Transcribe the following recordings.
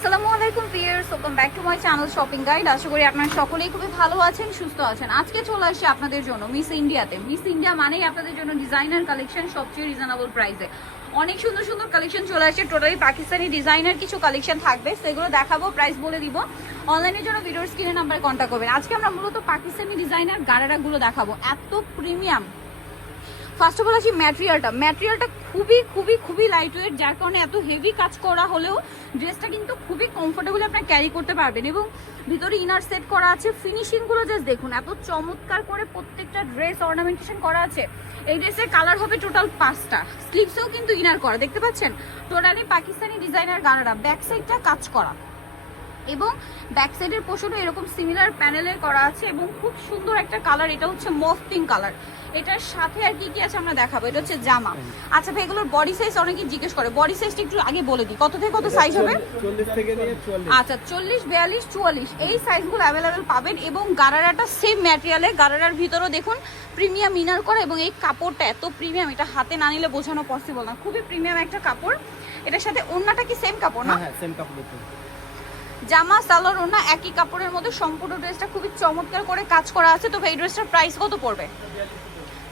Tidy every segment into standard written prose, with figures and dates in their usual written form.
আসসালামু আলাইকুম viewers, welcome back to my channel shopping guide. আশা করি আপনারা সকলেই খুবই ভালো আছেন, সুস্থ আছেন। আজকে চলে আসছি আপনাদের জন্য মিস ইন্ডিয়াতে। মিস ইন্ডিয়া মানেই আপনাদের জন্য ডিজাইনার কালেকশন সবচেয়ে রিজনেবল প্রাইসে। অনেক সুন্দর সুন্দর কালেকশন চলে আসছে। টোটালি পাকিস্তানি ডিজাইনার কিছু কালেকশন থাকবে, সেগুলো দেখাবো, প্রাইস বলে দিব। অনলাইনের জন্য ভিডিওর স্ক্রিনে নাম্বারে কন্ট্যাক্ট করবেন। আজকে আমরা মূলত পাকিস্তানি ডিজাইনার গারারাগুলো দেখাবো, এত প্রিমিয়াম। ফার্স্ট অফ অল আসি ম্যাটেরিয়ালটা খুবই খুবই খুবই লাইট ওয়েট, যার কারণে এত হেভি কাজ করা হলেও ড্রেসটা কিন্তু খুবই কমফোর্টেবল আপনারা ক্যারি করতে পারবেন। এবং ভিতরে ইনার সেট করা আছে, ফিনিশিংগুলো জাস্ট দেখুন, এত চমৎকার করে প্রত্যেকটা ড্রেস অর্নামেন্টেশন করা আছে। এই ড্রেসের কালার হবে টোটাল 5টা, স্লিভসেও কিন্তু ইনার করা, দেখতে পাচ্ছেন। Totally Pakistani designer gharara, back সাইডটা কাজ করা এবং ব্যাক সাইডের পোর্শনও এরকম সিমিলার প্যানেলের করা আছে এবং খুব সুন্দর একটা কালার। এটা হচ্ছে মফ পিঙ্ক কালার। এটার সাথে আর কি কি আছে আমরা দেখাবো। এটা হচ্ছে জামা। আচ্ছা ভাই, এগুলোর বডি সাইজ অনেকেই জিজ্ঞেস করে, বডি সাইজটা একটু আগে বলে দিই, কত থেকে কত সাইজ হবে? 40 থেকে নিয়ে 44। আচ্ছা, 40, 42, 44 এই সাইজগুলো অ্যাভেলেবেল পাবেন। এবং গারারাটা সেম ম্যাটেরিয়ালে, গারারার ভিতরেও দেখুন প্রিমিয়াম ইনার করা এবং এই কাপড়টা এত প্রিমিয়াম, এটা হাতে না নিলে বোঝানো পসিবল না। খুবই প্রিমিয়াম একটা কাপড়। এটার সাথে ওড়নাটা কি সেম কাপড় না? হ্যাঁ, সেম কাপড়। জামা সালোয়ার ওড়না একই কাপড়ের মধ্যে, সম্পূর্ণ ড্রেসটা খুবই চমৎকার করে কাজ করা আছে। তো এই ড্রেসটার প্রাইস কত পড়বে?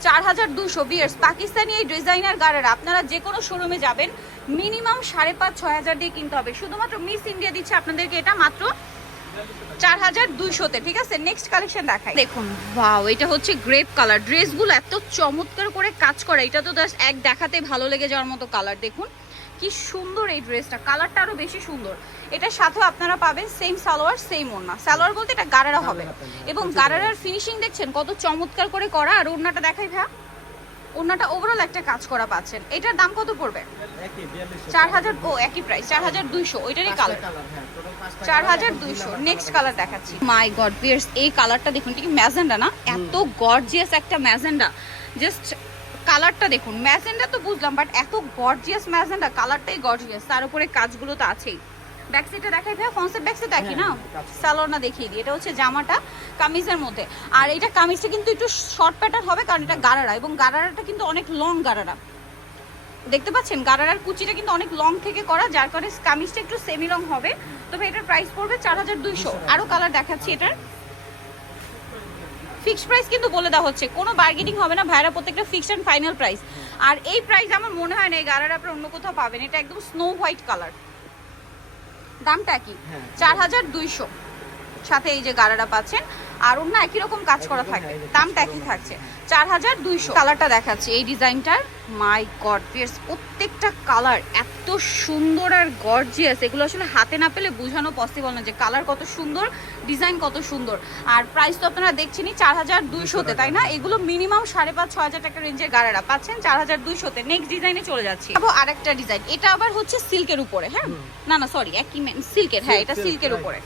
4200। বিয়ার্স, পাকিস্তানি এই ডিজাইনার গারারা আপনারা যে কোনো শোরুমে যাবেন মিনিমাম 5,500-6,000 দিয়ে কিনতে হবে। শুধুমাত্র মিস ইন্ডিয়া দিচ্ছে আপনাদেরকে এটা মাত্র 4200-তে। ঠিক আছে, নেক্সট কালেকশন দেখাই। দেখুন, ওয়াও, এটা হচ্ছে গ্রেপ কালার। ড্রেসগুলো এত চমৎকার করে কাজ করা, এটা তো জাস্ট এক দেখাতে ভালো লেগে যাওয়ার মতো কালার। দেখুন কি সুন্দর এই ড্রেসটা, কালারটা আরো বেশি সুন্দর। এটার সাথেও আপনারা পাবেন সেম সালোয়ার সেম ওড়না। সালোয়ার বলতে এটা গারারা হবে এবং গারারার ফিনিশিং দেখছেন কত চমৎকার করে করা। আর ওড়নাটা দেখাই ভাই, ওড়নাটা ওভারঅল একটা কাজ করা পাচ্ছেন। এটার দাম কত পড়বে? 4000। ও একই প্রাইস, 4200। ওইটারই কালার 4200। নেক্সট কালার দেখাচ্ছি। মাই গড ভিউয়ার্স, এই কালারটা দেখুন, ঠিক ম্যাজেন্ডা না? এত গর্জিয়াস একটা ম্যাজেন্ডা। জাস্ট কালারটা দেখুন, ম্যাজেন্ডা তো বুঝলাম, বাট এত গর্জিয়াস ম্যাজেন্ডা, কালারটাই গর্জিয়াস। তার উপরে কাজগুলো তো আছেই। ব্যাক সাইডটা দেখাই ভাই, ফ্রন্ট সাইড ব্যাক সাইড একই না? সালোয়ার না দেখিয়ে দিই। এটা হচ্ছে জামাটা কামিজের মধ্যে, আর এটা কামিজটা কিন্তু একটু শর্ট প্যাটার্ন হবে কারণ এটা গারারা, এবং গারারাটা কিন্তু অনেক লং গারারা, দেখতে পাচ্ছেন। গারারার কুচিটা কিন্তু অনেক লং থেকে করা, যার কারণে কামিজটা একটু সেমি লং হবে। তবে এটার প্রাইস পড়বে 4200। আরো কালার দেখাচ্ছি। এটার ফিক্সড প্রাইস কিন্তু বলে দেওয়া হচ্ছে, কোনো বার্গেনিং হবে না ভাইরা, প্রত্যেকটা ফিক্সড এন্ড ফাইনাল প্রাইস। আর এই প্রাইস আমার মনে হয় না এই গারারা আপনারা অন্য কোথাও পাবেন। এটা একদম স্নো হোয়াইট কালার। দামটা কি? 4200। সাথে এই যে গারারা পাচ্ছেন, আর অন্য একই রকম কাজ করা থাকবে, দামটা একই থাকছে 4200। কালারটা দেখাচ্ছি এই ডিজাইনটার। মাই গড ভিউয়ার্স, প্রত্যেকটা কালার এত সুন্দর আর গর্জিয়াস, এগুলো আসলে হাতে না পেলে বোঝানো পসিবল না যে কালার কত সুন্দর, ডিজাইন কত সুন্দর। আর প্রাইস তো আপনারা দেখছেনই 4200-তে, তাই না? এগুলো মিনিমাম 5,500-6,000 টাকা রেঞ্জের গারারা পাচ্ছেন 4200-তে। নেক্সট ডিজাইনে চলে যাচ্ছি। আরেকটা ডিজাইন, এটা আবার হচ্ছে সিল্কের উপরে। হ্যাঁ, না সরি, একই সিল্কের। হ্যাঁ, এটা সিল্কের উপরে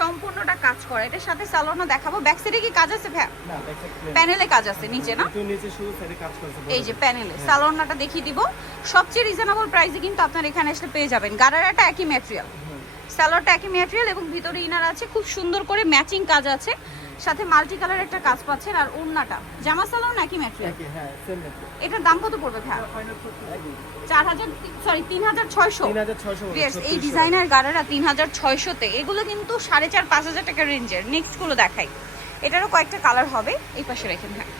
সম্পূর্ণটা কাজ করা। এটার সাথে সালোয়ারটা দেখাবো। ব্যাক সাইডে কি কাজ আছে ভাই? না, ব্যাক সাইড প্যানেলে কাজ আছে, নিচে না? একটু নিচে শুধু সাইডে কাজ করছে। এই যে প্যানেলে সালোয়ারটা দেখিয়ে দিব। সবচেয়ে রিজনেবল প্রাইসে কিন্তু আপনারা এখানে এসে পেয়ে যাবেন। গারারাটা একই ম্যাটেরিয়াল, সালোয়ারটা একই ম্যাটেরিয়াল এবং ভিতরে ইনার আছে, খুব সুন্দর করে ম্যাচিং কাজ আছে, সাথে মাল্টি কালার একটা কাজ পাচ্ছেন। আর ওড়নাটা জামা সালোয়ার নাকি ম্যাটেরিয়াল? হ্যাঁ, সেম ম্যাটেরিয়াল। এটার দাম কত পড়বে ভাই? 3600। এই ডিজাইনার গারারা 3600-তে। এগুলো কিন্তু 4500-5000 টাকা রেঞ্জের। নেক্সট গুলো দেখাই। এটারও কয়েকটা কালার হবে, এই পাশে রেখেন। হ্যাঁ,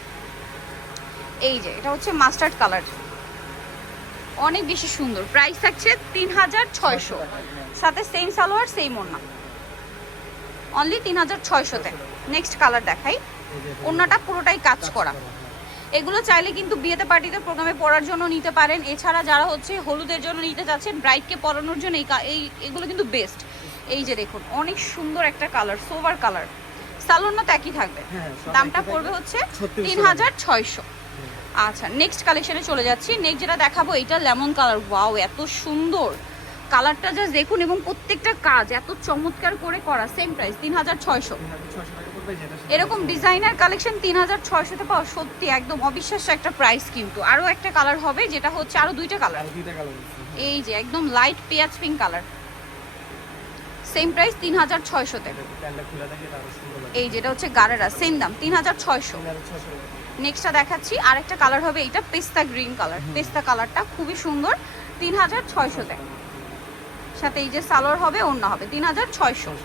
এই যে এটা হচ্ছে মাস্টার্ড কালার, অনেক বেশি সুন্দর। প্রাইস থাকছে 3600, সাথে সেম সালোয়ার সেম ওড়না, অনলি 3600-তে। নেক্সট কালার দেখাই। ওড়নাটা পুরোটাই কাজ করা। এগুলো চাইলে কিন্তু বিয়েতে পার্টিতে প্রোগ্রামে পরার জন্য নিতে পারেন। এছাড়া যারা হচ্ছে হলুদের জন্য নিতে চাচ্ছেন, ব্রাইডকে পরানোর জন্য এগুলো কিন্তু বেস্ট। এই যে দেখুন, অনেক সুন্দর একটা কালার, সোভার কালার। সালোয়ার তো একই থাকবে। দামটা পড়বে হচ্ছে 3600। আচ্ছা, নেক্সট কালেকশনে চলে যাচ্ছি। নেক্সট যেটা দেখাবো, এটা লেমন কালার। ওয়াও, এত সুন্দর কালারটা জাস্ট দেখুন, এবং প্রত্যেকটা কাজ এত চমৎকার করে করা। Same price 3600। এরকম ডিজাইনার কালেকশন 3600-তে পাওয়া সত্যি একদম অবিশ্বাস্য একটা প্রাইস। কিন্তু আরো একটা কালার হবে, যেটা হচ্ছে আরো দুইটা কালার। এই যে একদম লাইট পেঁয়াজ পিঙ্ক কালার, সেম প্রাইস 3600-তে। এই যেটা হচ্ছে গারারা, সেম দাম 3600। নেক্সটটা দেখাচ্ছি, আরেকটা কালার হবে, এটা পেস্তা গ্রিন কালার। পেস্তা কালারটা খুবই সুন্দর, 3600-তে। সাথে এই যে সালোয়ার হবে, ওড়না হবে 3600।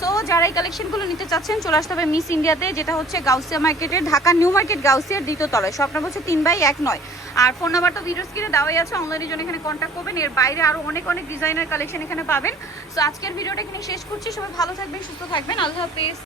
সো যারা এই কালেকশনগুলো নিতে চাচ্ছেন চলে আসতে হবে মিস ইন্ডিয়াতে, যেটা হচ্ছে গাউসিয়া মার্কেটের, ঢাকা নিউ মার্কেট গাউসিয়ার দ্বিতীয় তলায়। শপ নাম্বার হচ্ছে 3/19। আর ফোন নাম্বার তো ভিডিও স্ক্রিনে দেওয়াই আছে, অনলাইনের জন্য এখানে কন্ট্যাক্ট করবেন। এর বাইরে আরও অনেক অনেক ডিজাইনার কালেকশন এখানে পাবেন। সো আজকের ভিডিওটা এখানে শেষ করছি। সবাই ভালো থাকবেন, সুস্থ থাকবেন, আল্লাহ হাফেজ।